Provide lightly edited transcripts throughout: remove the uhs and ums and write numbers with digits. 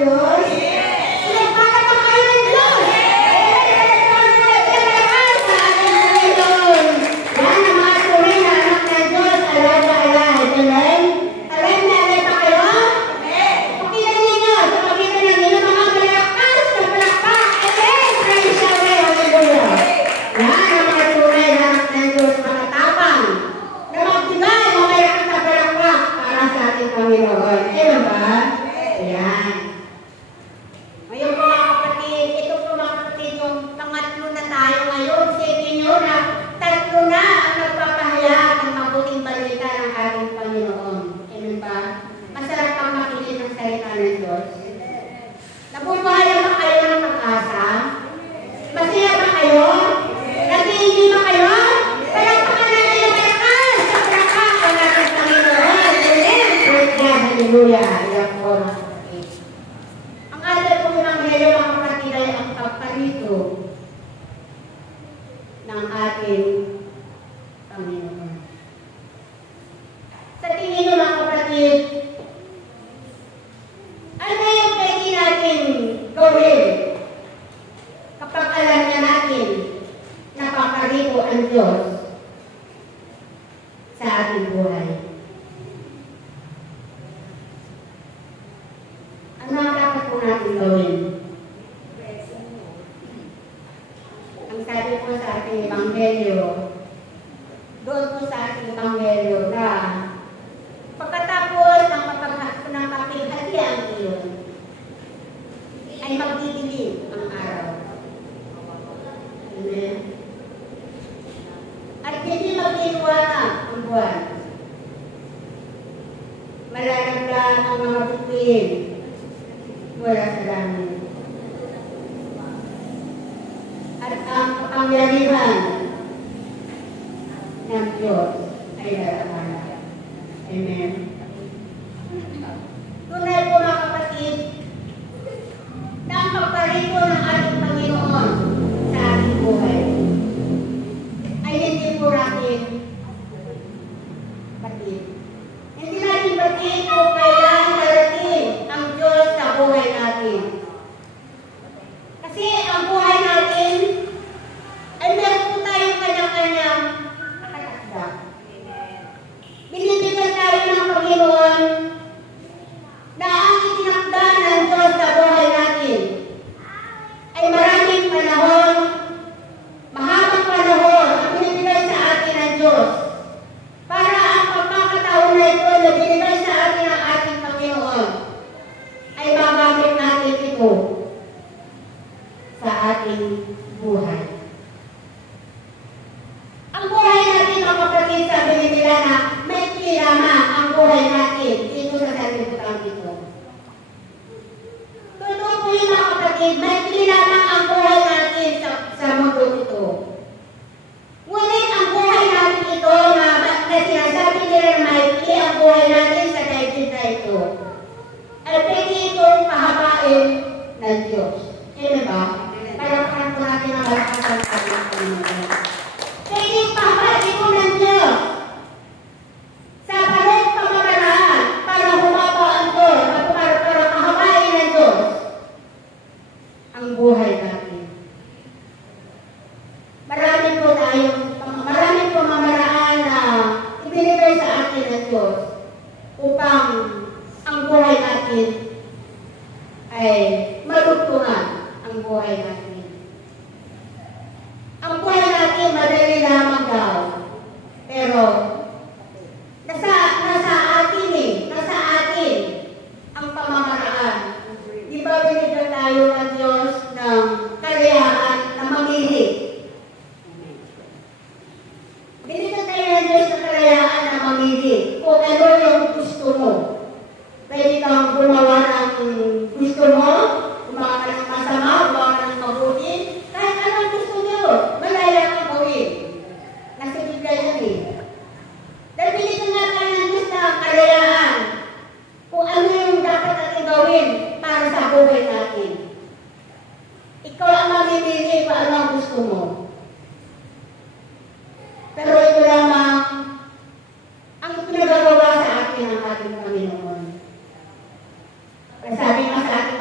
Diyos? Pinagpala pa kayo ng Diyos! Yan ang mga tunay na anak ng Diyos, alay na alay. Amen? Alay na alay pa kayo? Pakita ninyo, sa pagitan ng inyo, mga malakas na palakpak. Amen! Praise the Lord! Hallelujah! Yan ang mga tunay na anak ng Diyos, makatapang. Na magbigay, mamalakas na palakpak para sa ating Panginoon. Amen ba? Ayan. Ngayon po mga kapatid, ito po mga kapatid, yung pangatlo na tayo ngayon. Sige nyo na tatlo na ang nagpapahayag ng mabuting balita ng ating Panginoon. Amen ba? Masarap ang makinig ng salita ng Diyos. Nabubuhayan ba kayo ng pag-asa? Masaya ba kayo? Nag-iindi ba kayo? Palakpakan natin yung malakas sa palakpak ng ating Panginoon. Amen. Praise God. Hallelujah. Ayan po mga kapatid. Ang ating pong Ebanghelyo mga kapatid ay ang pagparito ng ating Panginoon. Sa tingin nyo mga kapatid, ano yung pwede natin gawin kapag alam na natin na paparito ang Diyos sa ating buhay? Ano ang dapat po natin gawin? Ang sabi po sa ating Ebanghelyo, doon po sa ating Ebanghelyo na pagkatapos ng paghati ang iyon, ay magdidilim ang araw. Amen. At hindi magliliwanag ang buwan. Malalagyan ang mga bituin mula sa langit. At ang kapangyarihan ng Diyos ay darating. Amen. Tunay po mga kapatid, na ang pagparito ng ating Panginoon sa ating buhay ay hindi po natin batid. Hindi natin batid kung kailan darating ang Diyos sa buhay natin. Kasi ang buhay natin ay meron po tayong kanya-kanyang nakatakda. Binibigyan tayo ng Panginoon na ang itinakda ng Diyos sa buhay natin ay maraming panahon, mahabang panahon ang binibigay sa atin ng Diyos para ang pagkakataon na ito na binibigay sa atin ng ating Panginoon ay magamit natin ito sa ating buhay. Ang buhay natin, mga kapatid, sabi nila na may kilama ang buhay natin dito sa sanlibutan dito. Totoo po yung mga kapatid, may kilama ang buhay natin sa mundo ito. Ngunit ang buhay natin ito na sinasabi nila na maikli ang buhay natin sa daigdig na ito ay pwede itong pahabain ng Diyos. Amen ba? Palakpakan po natin ang malakas ang ating Panginoon. Pwede pahabain po ng Diyos sa balik pamamaraan para humaba ang Diyos at para pahabain ng Diyos ang buhay natin. Marami po pamamaraan na ibinigay sa atin ng Diyos upang ang buhay natin ay malugtungan ang buhay natin. Ang buhay natin madali lamang daw. Pero nasa atin ang pamamaraan. Di ba binigyan tayo ng Diyos ng kaliyahan na mamili? Binigyan tayo ng Diyos ng kaliyahan na mamili. Kung ano yung gusto mo. Pwede kang gumawa ng gusto mo, gumawa ka ng masama, gumawa ka ng mabuti. Kahit anong gusto nyo, malaya kang gawin. Nasa bigay yan eh. Dahil binigyan nga tayo ng Diyos na kalayaan kung ano yung dapat natin gawin para sa buhay natin. Ikaw ang mamimili kung ano ang gusto mo. Pero ito lamang ang pinagagawa sa atin ng ating Panginoon. Sabi nga sa ating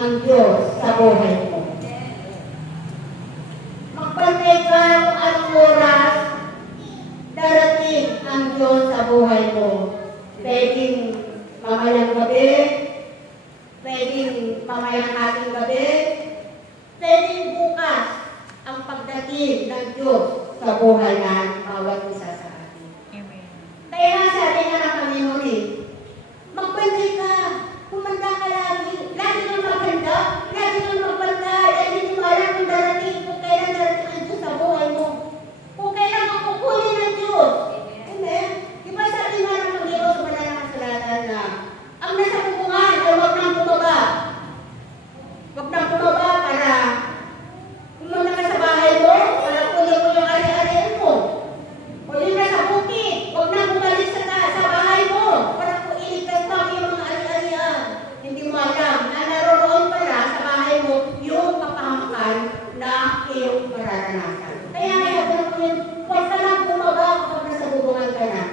ang Diyos sa buhay mo. Magbantay ka kung anong oras darating ang Diyos sa buhay mo. Pwedeng mamayang gabi, pwedeng mamayang ating gabi, pwedeng bukas ang pagdating ng Diyos sa buhay ng bawat isa sa atin. Amen. Kaya nga sabi nga ng Panginoon magbantay ka, kumanda ka lagi kang maganda, lagi kang magbantay, at hindi mo alam kung darating, kung kailan darating ang Diyos sa buhay mo, kung kailan makukunin ng Diyos. Amen? Diba sabi nga ng Panginoon sa banal na kasulatan na ang nasa bubungan ay huwag nang bumaba. Huwag nang bumaba para pumunta ka sa bahay mo, para kunin mo yung ari-arian mo. O yun na sa bukid, huwag nang bumalik sa bahay mo, para iligtas mo yung mga ari-arian. Hindi mo alam na naroon pala sa bahay mo yung kapahamakan na iyong mararanasan. Kaya ngayon, huwag ka nang bumaba kapag nasa bubungan ka na.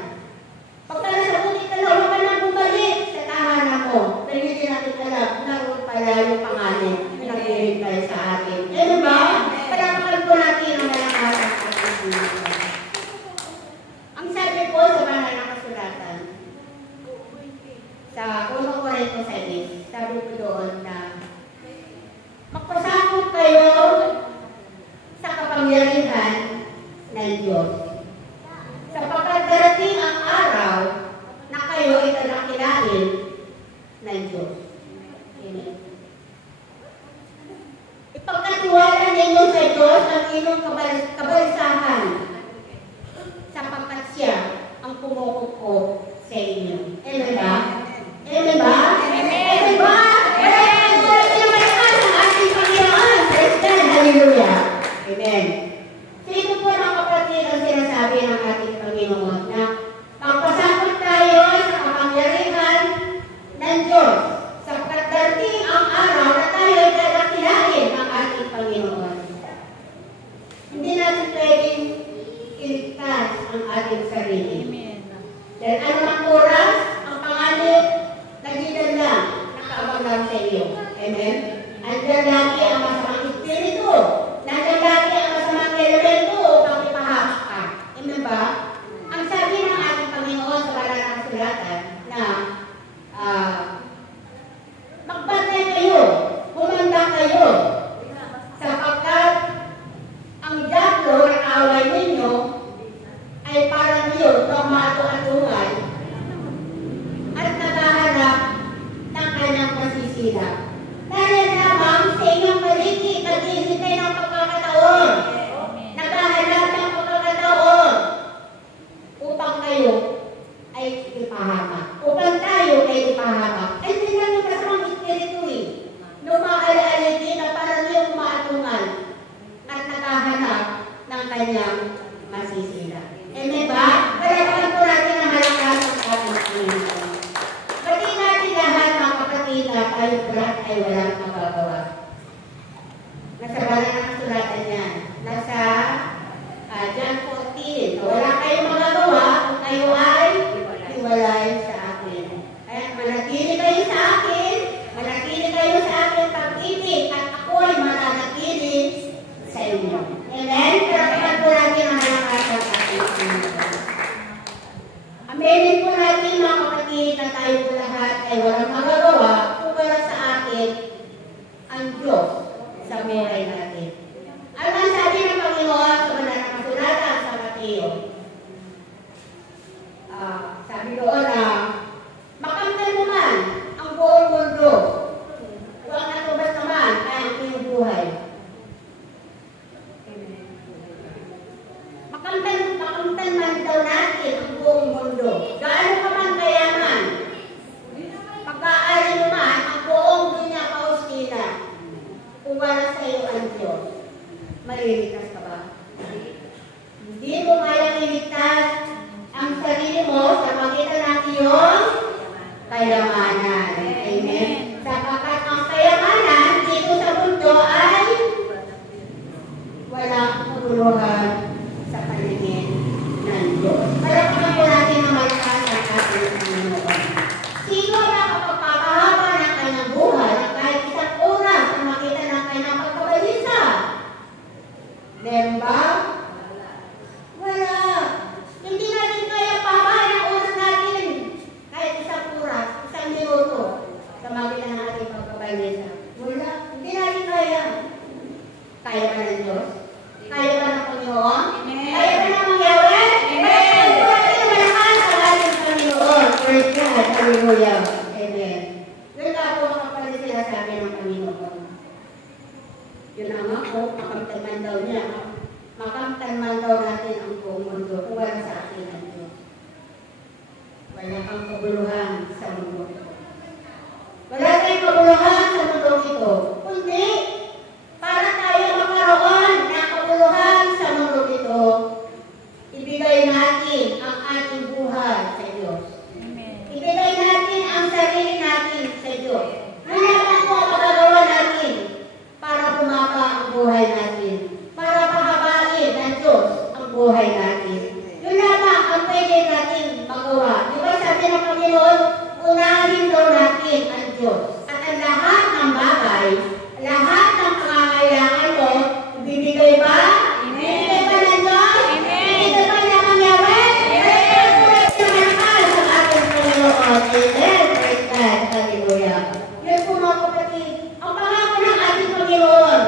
Pag ka nasa bukid ka na, huwag ka nang bumalik sa tahanan mo. Dahil hindi natin alam, naroon pala yung pangalan na naghihintay sa atin. Ano ba? Palakpakan po natin ang malakasan at kasunod. Ang sabi po sa banal na kasulatan, sa 1 Corinto 6, sabi ko doon na magpasakot kayo sa kapangyarihan ng Diyos. Sapagkat darating ang araw na kayo ay tadakilain ng Diyos. Amen. Ipagkatiwala ninyo sa Diyos ang inyong kabalisahan sapagkat siya ang kumukupo sa inyo. Amen ba? Amen ba? Amen ba? Amen ba? Ang ating Panginoon. Praise God. Hallelujah. Amen. Sino po ng kapatid ang sinasabi ng ating Panginoon na magpasakot tayo sa kapangyarihan ng Diyos sapagkat darating ang araw na tayo ay dadakilain ng ating Panginoon. Hindi natin pwedeng iligtas ang ating sarili. Dahil anumang oras, ang panganib, nagidan lang, nakaabang lang sa iyo. Amen? Andiyan lagi ang masamang espiritu. Nandiyan lagi ang masamang elemento upang ipahamak ka. Amen ba? Ang sabi ng ating Panginoon sa banal na kasulatan na magbantay kayo, humanda kayo, sapagkat ang diablo na kaaway ninyo ay parang yun na maato-atungan at naghahanap ng kanyang masisila. Dahil lamang sa inyong paligid, naghihintay ng pagkakataon. Naghahanap ng pagkakataon upang kayo ay ipahamak. Upang tayo ay ipahamak. Ay tingnan yung kasamang espiritu lumaalaaligi na parang yung maatungan at naghahanap ng kanyang masisila. Amen ba? Palakpakan po natin ang malakas ng ating Panginoon. Pati natin lahat mga kapatid na tayo lahat ay walang magagawa. Nasa banal na kasulatan yan. Nasa John 14. Wala kayong magagawa kung kayo ay hiwalay sa akin. Kaya manatili kayo sa akin, manatili kayo sa akin pag-ibig at ako ay mananatili sa inyo. Amen? Palakpakan po natin ang malakas ng ating Panginoon. Aminin po natin mga kapatid na tayo po lahat ay walang magagawa kung wala sa atin ang Diyos sa buhay natin. Ano ang sabi ng Panginoon sa banal na kasulatan sa Mateo? Sabi doon na makamtan mo man ang buong mundo, huwag natubas naman ay ang iyong buhay. Makamtan man daw natin ang buong mundo. Gaano ka man kayaman, pag-aari mo man ang buong dunya kaustina, kung wala sa iyo ang Diyos, maliligtas ka ba? Hindi mo kayang iligtas ang sarili mo sa pagitan ng iyong kayamanan. Amen? Sapagkat ang kayamanan dito sa mundo ay walang kabuluhan sa paningin ng Diyos. Palakpakan po natin ang malakas ang ating Panginoon. Sino na kapag papahaba ng kanyang buhay kahit isang oras Kaya ka ng Diyos? Kaya ka ng Panginoon? Amen. Kaya ka ng Yahweh? Amen. Pagpapalaki ng malakas ang ating Panginoon. Praise God. Hallelujah. Amen. Yun nga po kapag sinasabi ng Panginoon. Yun ang nga po, makamtan man daw niya. Makamtan man daw natin ang buong mundo kung wala sa atin ang Diyos. Wala kang kabuluhan sa mundo ito. Wala tayong kabuluhan sa mundo ito. Kundi, para tayo magkaroon ng kabuluhan sa mundo ito, ibigay natin ang ating buhay sa Diyos. Amen. Ibigay natin ang sarili natin sa Diyos. Yun naman po ang magagawa natin para bumaba ang buhay natin. Para pahabain ng Diyos ang buhay natin. Yun lamang ang pwede natin magawa. Di ba sabi ng Panginoon, unahin daw natin ang Diyos. At ang lahat ng bagay, lahat ng pangangailangan mo, ibibigay ba? Ibibigay ba ng Diyos? Ibibigay ba ng Yahweh? Praise the mahal sa ating Panginoon. Amen. Praise God. Hallelujah. Yun po mga kapatid, ang pangako ng ating Panginoon,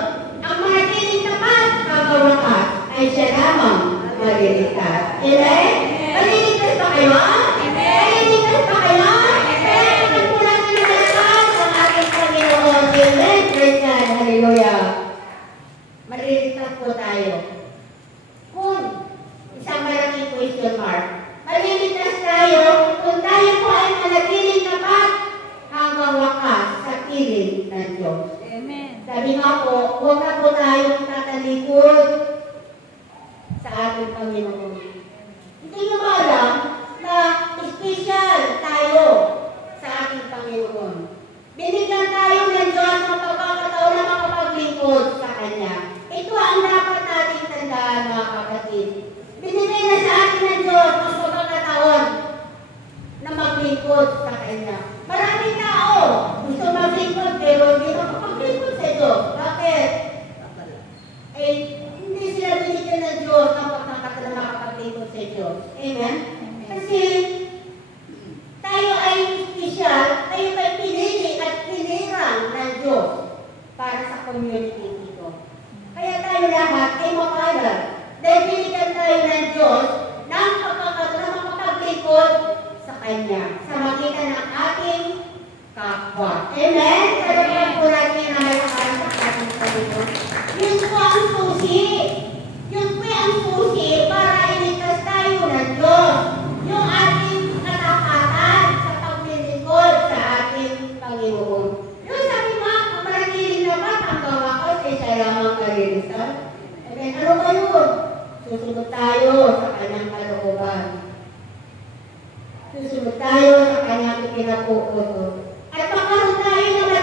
ang manatiling tapat kagawakas ay siya lamang maliligtas. Amen? Maliligtas ba kayo? Maliligtas ba kayo? Amen. Po natin na malakas ang ating Panginoon. Amen. Praise God. Hallelujah. Maliligtas po tayo. Kung isang malaking question mark, maliligtas tayo kung tayo po ay manatiling tapat hanggang wakas sa piling ng Diyos. Amen. Sabi nga po, huwag na po tayong tatalikod sa ating Panginoon. Hindi nyo ba alam na special tayo sa ating Panginoon? Binigyan tayo ng Diyos ng pagkakataon na makapaglingkod sa Kanya. Ito ang dapat nating tandaan, mga kapatid. Binigay na sa atin ng Diyos ang pagkakataon na maglingkod sa Kanya. Maraming tao gusto maglingkod pero hindi makapaglingkod sa Diyos. Bakit? Eh, hindi sila binigyan ng Diyos ng pagkakataon na makapaglingkod sa Diyos. Amen? Kasi tayo ay special, tayo ay pinili at pinirang ng Diyos para sa community ito. Kaya tayo lahat ay mapalad dahil binigyan tayo ng Diyos ng pagkakataon na makapaglingkod sa Kanya sa magitan ng ating kapwa. Amen? Salamat po natin na may kakaan sa ating Panginoon. Yun po ang susi. Yun po ang susi para iligtas tayo ng Diyos. Yung ating katapatan sa paglilingkod sa ating Panginoon. Yung sabi nga, ang manatiling naman ang gawakas ay siya lamang maliligtas. Amen? Ano ba yun? Susunod tayo sa Kanyang kalooban. Susunod tayo sa Kanyang ipinapuutos. At magkaroon tayo ng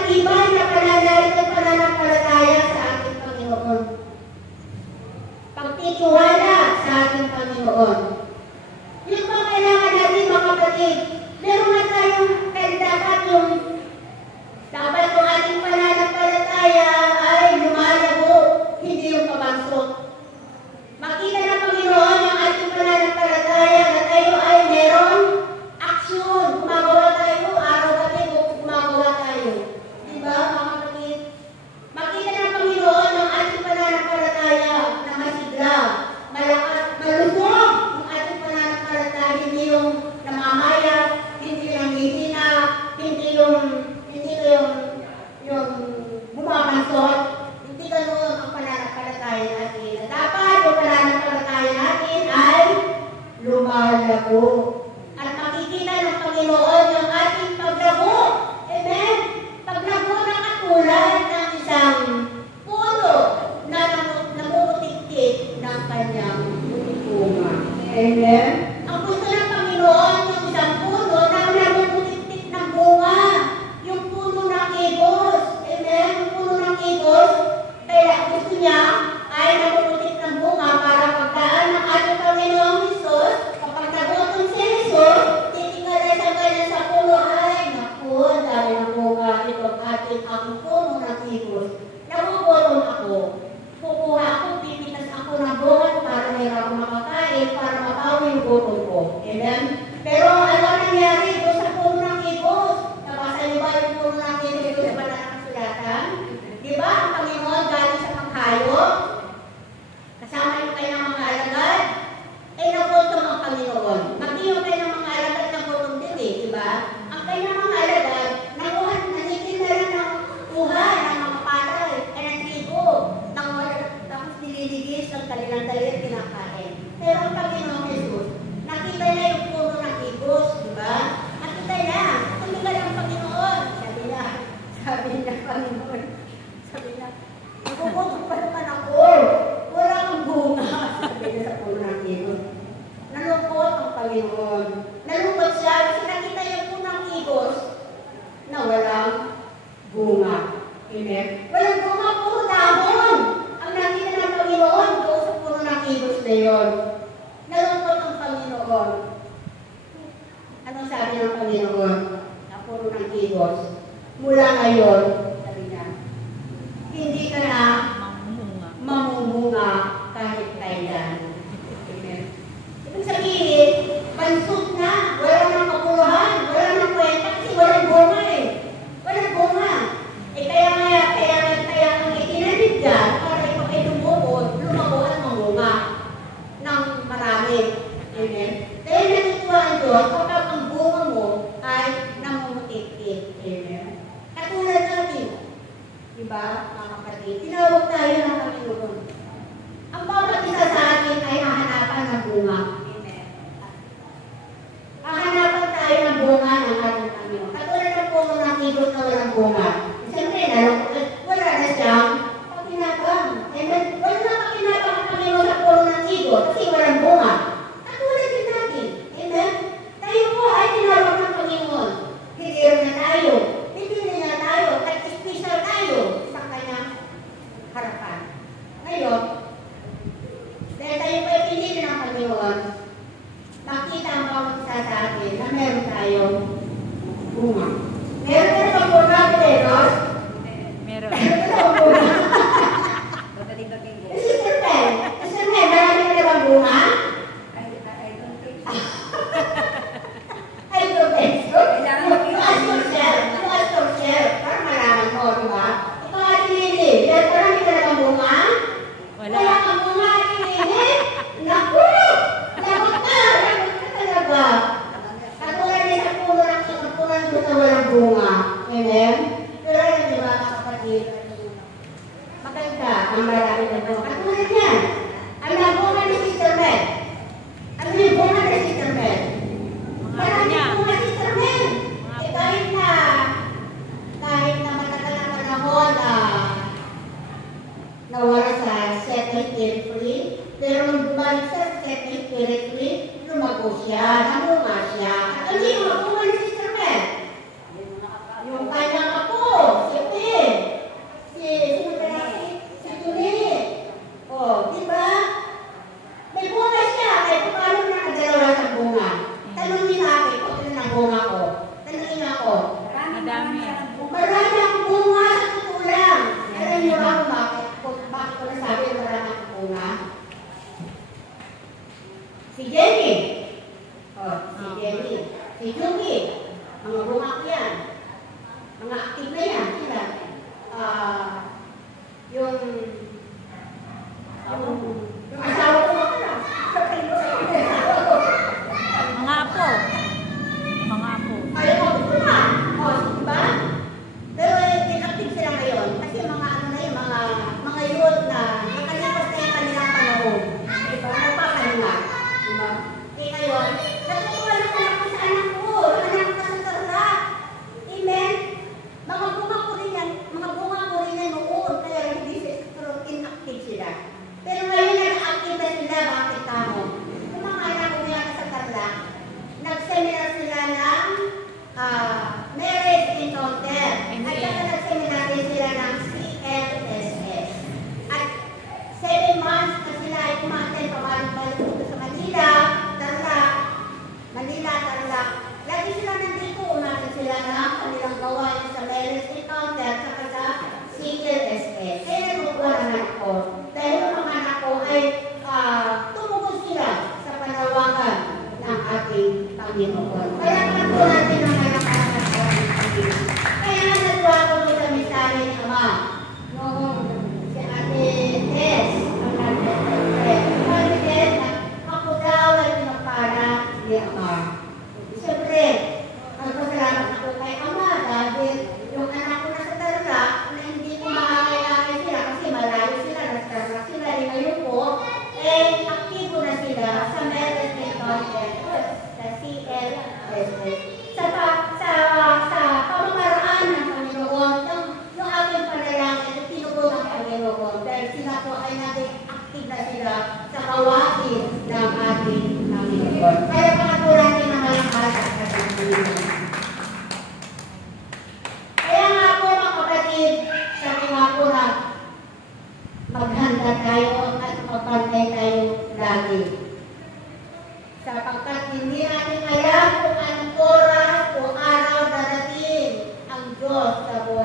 Amen? Walang bunga, puro dahon. Ang nakita ng Panginoon, doon sa puno ng higos na yun. Nalungkot ang Panginoon. Anong sabi ng Panginoon? Na puro ng higos. Mula ngayon, sabi niya, hindi ka na mamumunga kahit kailan. Amen? Ibig sabihin, pansot na, wala nang kapuluhan, wala nang kwenta, kasi walang bunga eh. Walang bunga. Eh kaya nang itinanid dyan, para ikaw ay lumubod, lumago at mamunga ng marami. Amen? Kaya natutuwa ang Diyos kapag ang bunga mo ay namumutik-tik. Amen? Katulad natin, diba, mga kapatid, tinawag tayo ng Panginoon. Ang bawat isa sa atin ay hahanapan ng bunga. Hahanapan tayo ng bunga ng ating Panginoon. Katulad ng puno ng higos na walang bunga. Siyempre, wala na siyang pakinabang. Wala na pakinabang ang Panginoon sa puno ng higos kasi walang bunga. Katulad din natin. Amen? Tayo po ay tinawag ng Panginoon. Higiro na tayo. Pipili na tayo. At special tayo sa kanyang harapan. Ngayon, dahil tayo po ay pinili ng Panginoon, makita ang bawat isa sa atin na meron tayong bunga. Meron ka na bunga, Peteros? Meron. Meron ka na bunga? Sister Pen, marami ka na bang bunga? I don't think so. You ask yourself, para malaman mo, di ba? Ikaw Ate Lily, marami ka na bang bunga? Wala. Wala kang bunga, Ate Lily? Naku! Lagot ka talaga. Katulad din sa puno ng punan doon na walang bunga. Amen? Pero yun, di ba, mga kapatid? Maganda ang marami na bunga. Katulad yan. Ang bunga ni Sister Mel. Ano yung bunga ni Sister Mel? Marami bunga ni Sister Mel. Eh kahit na matagal na panahon nawala sa second free, pero nung bumalik sa second free, lumago siya, namunga siya. At ano yung mapunga ni Sister Mel? Yung kanyang apo, si Pin, si Tuli. O, di ba? May bunga siya, kahit paano nakadalawa sa bunga. Tanong niyo sa akin, kung ano ang bunga ko. Tanongin niyo ako. Madami. Marami ang bunga sa totoo lang. Alam niyo ba kung bakit ko nasabi na marami ang bunga? Si Jenny. Oh,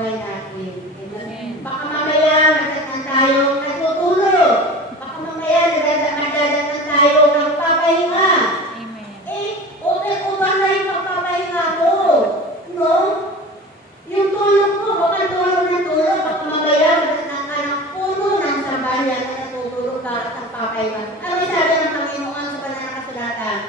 buhay natin. Amen. Baka mamaya magdadaan tayo natutulog. Baka mamaya magdadaan tayo nagpapahinga. Amen. Okay ko ba na yung pagpapahinga ko? No? Yung tulog ko, baka tulog ng tulog. Baka mamaya magdadaan ka ng puno ng sambayan na natutulog ka at nagpapahinga. Ano yung sabi ng Panginoon sa banal na kasulatan?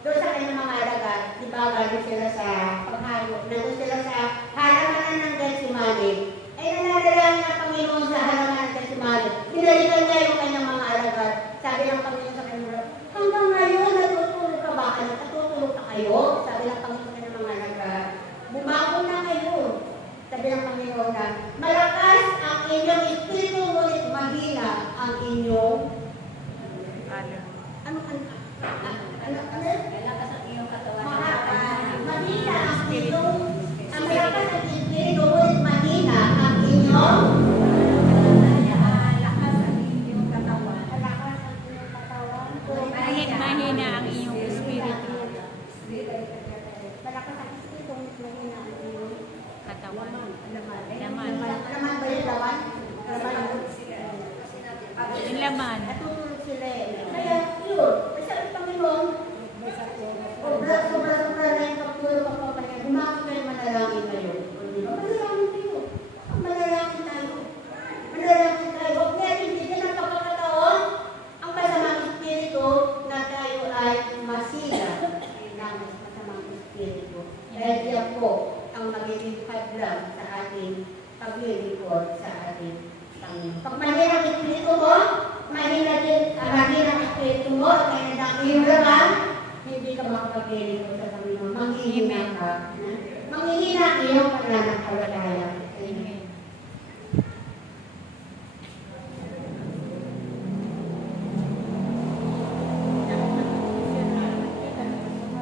Doon sa kanyang mga alagad, di ba galing sila sa paghayo, nandun sila sa halamanan ng Getsemani. Ay nananalangin ng Panginoon sa halamanan ng Getsemani. Pinalitan niya yung kanyang mga alagad. Sabi ng Panginoon sa kanyang alagad, hanggang ngayon natutulog ka ba? Natutulog ka kayo? Sabi ng Panginoon sa kanyang mga alagad, bumangon na kayo. Sabi ng Panginoon na, malakas ang inyong espiritu, ngunit mahina ang inyong Lakas ang iyong katawan. mahina ang inyong ang malakas ang espiritu, ngunit mahina ang inyong Lakas ang iyong katawan. malakas ang inyong katawan. Mahina ang iyong espiritu. Malakas ang espiritu, ngunit mahina ang inyong Katawan. laman. Laman. Laman ba yung laman? Laman. Yung laman. Natutulog sila eh. Kaya yun, kasi ang Panginoon, sobra na yung pagtulog ang papahinga. Bumakot kayo, manalangin kayo. Manalangin kayo. Manalangin tayo. Manalangin tayo. Huwag natin bigyan ng pagkakataon ang masamang espiritu na tayo ay masila ng masamang espiritu. Dahil yan po ang magiging hadlang sa ating paglilingkod sa ating Panginoon. Pag mahina ang espiritu mo, mahina ang espiritu mo, kaya ang iyong laman, hindi ka makapaglilingkod sa Panginoon. Manghihina ka. Manghihina ang iyong pananampalataya. Amen.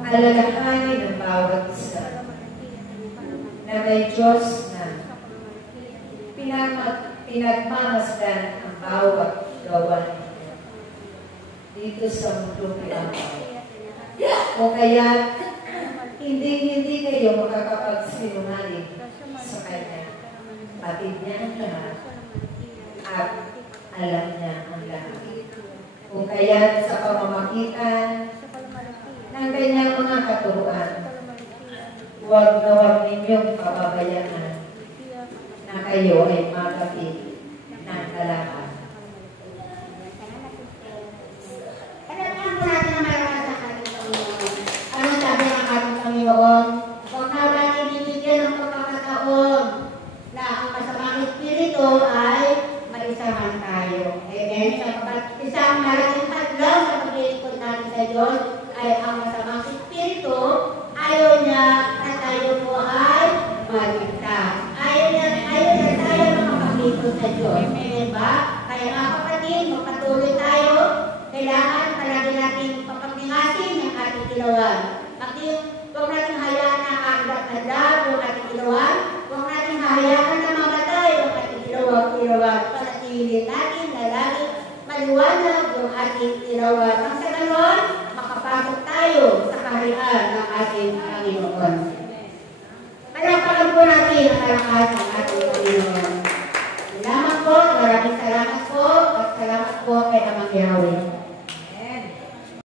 Alalahanin ang bawat isa na may Diyos na pinagmamasdan ang bawat gawain dito sa mundong pinagawa. O kaya, hindi kayo makakapagsinungaling sa Kanya. Batid niya ang lahat at alam niya ang lahat. O kaya sa pamamagitan ng kanyang mga katuruan, huwag na huwag ninyong pababayaan na kayo ay magapit ng kalaban. Alam po natin na malakas ang ating Panginoon. Ano sabi ng ating Panginoon? Huwag na natin bibigyan ng pagkakataon na ang masamang espiritu ay maisahan tayo. Amen? Sapagkat isang malaking hadlang sa paglilingkod natin sa Diyos ay ang masamang espiritu. Ayaw niya na tayo po ay maligtas. Ayaw niya tayo makapaglikod sa Diyos. Amen ba? Kaya mga kapatid, magpatuloy tayo. Kailangan palagi natin papagningasin ang ating ilawan. Huwag natin hayaan na agad-agad yung ating ilawan. Huwag natin hayaan na mamatay yung ating ilawan. Panatili natin na lagi maliwanag yung ating ilawan.